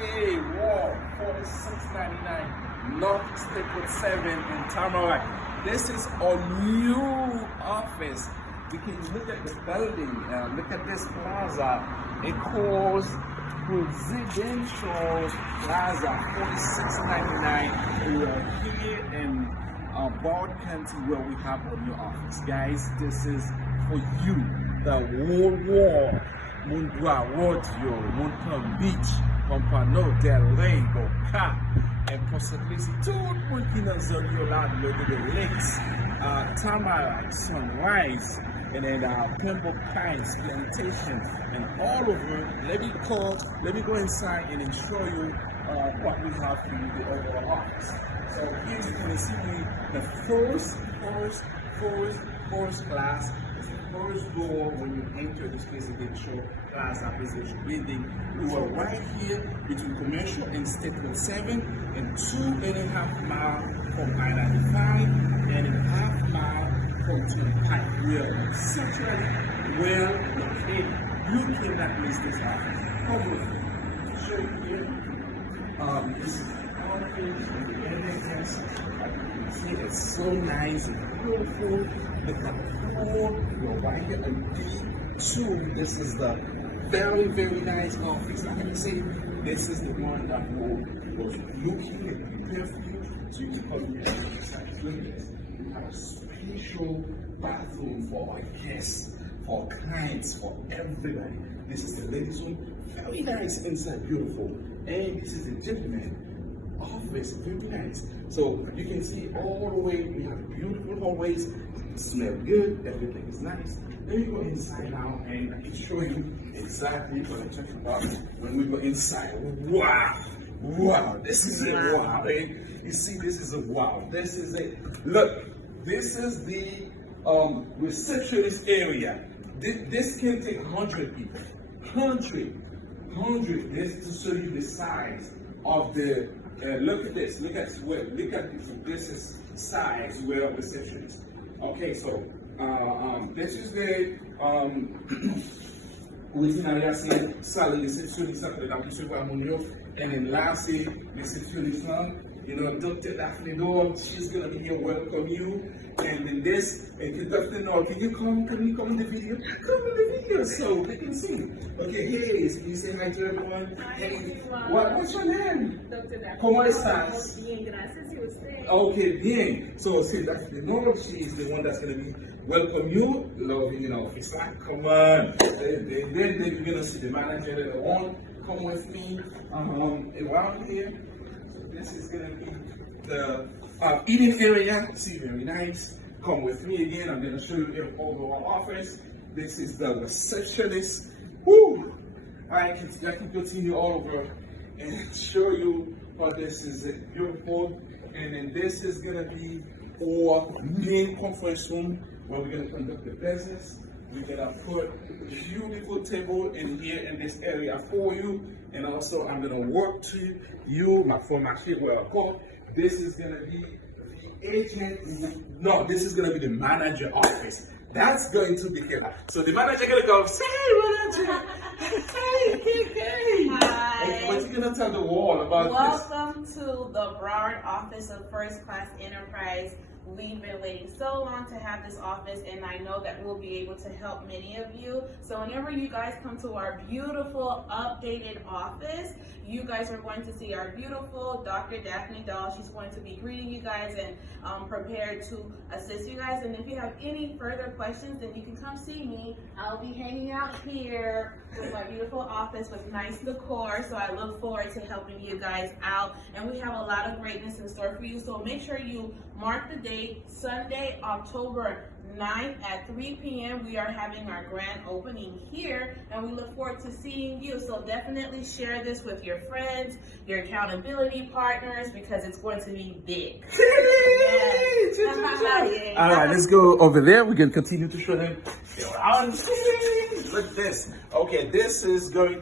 Hey, wow, $46.99. North Staple 7 in Tamarac. This is a new office. We can look at the building. Look at this plaza. It calls Presidential Plaza, $46.99. We are here in Broward County where we have a new office. Guys, this is for you. The whole wall. Mon Broward, Mon Beach, Pompano, Del Rey, Boca, and possibly tout le monde qui dans zone là, le lakes, Tamarac, Sunrise, and then Pembroke Pines, Plantation, and all over. Let me go inside and then show you what we have for you, the overall office. So here you can see the first class. First door when you enter this Presidential Plaza Presidential building. We were right here between Commercial and Staple 7 and 2.5 miles from I-95 and a half mile from Turnpike. We are centrally well located. You cannot miss this office. Come with me. Show you here. This is the office and the entrance. See, it's so nice and beautiful. Look at the floor. You're right here on D2. This is the very, very nice office. Like I say, this is the one that was looking and prepared for you so you can come here and exercise. Look at this. We have a special bathroom for our guests, for our clients, for everybody. This is the ladies' room. Very nice inside, beautiful. And this is the gentleman office, very nice. So you can see all the way, we have beautiful hallways, smell good, everything is nice. Let me go inside now and I can show you exactly what I'm talking about when we go inside. Wow, this is it, wow. You see, this is a wow, this is it. Look, this is the receptionist area. This can take 100 people, 100. This is to show you the size of the look at this. Look at this is size where receptionist. Okay, so this is the within area salle receptionist après la recevoir mon and then lastly receptionist Dr. Daphne Dog, she's gonna be here welcome you. And then this, and Dr. Dog, can you come in the video? Come in the video so they can see. Okay, hey, so you say hi to everyone. Hi, hey, everyone. What's your name? Dr. Daphne. ¿Cómo estás? Bien, gracias. ¿Y usted? Okay, bien. So see, Daphne Dog, she is the one that's gonna be welcome you. Love it's like, come on. Then you're gonna see the manager later on. Come with me around here. This is going to be the eating area. See, very nice. Come with me again. I'm going to show you the overall office. This is the receptionist. Woo! I can continue all over and show you how this is beautiful. And then this is going to be our main conference room where we're going to conduct the business. We're going to put a beautiful table in here in this area for you. And also, I'm going to work to you, for my shit where I call. This is going to be the agent. No, this is going to be the manager office. That's going to be here. So the manager going to go, say, hey, manager. Hey. Hi. What you going to tell the world about this? Welcome to the Broward office of First Class Enterprise. We've been waiting so long to have this office, and I know that we'll be able to help many of you. So whenever you guys come to our beautiful updated office, you guys are going to see our beautiful Dr. Daphne Doll. She's going to be greeting you guys and prepared to assist you guys. And if you have any further questions, then you can come see me. I'll be hanging out here with my beautiful office with nice decor. So I look forward to helping you guys out. And we have a lot of greatness in store for you. So make sure you mark the date, Sunday, October 9th at 3 p.m. We are having our grand opening here, and we look forward to seeing you. So definitely share this with your friends, your accountability partners, because it's going to be big. Yes. All right, let's go over there. We're going to continue to show them. Look at this. Okay, this is going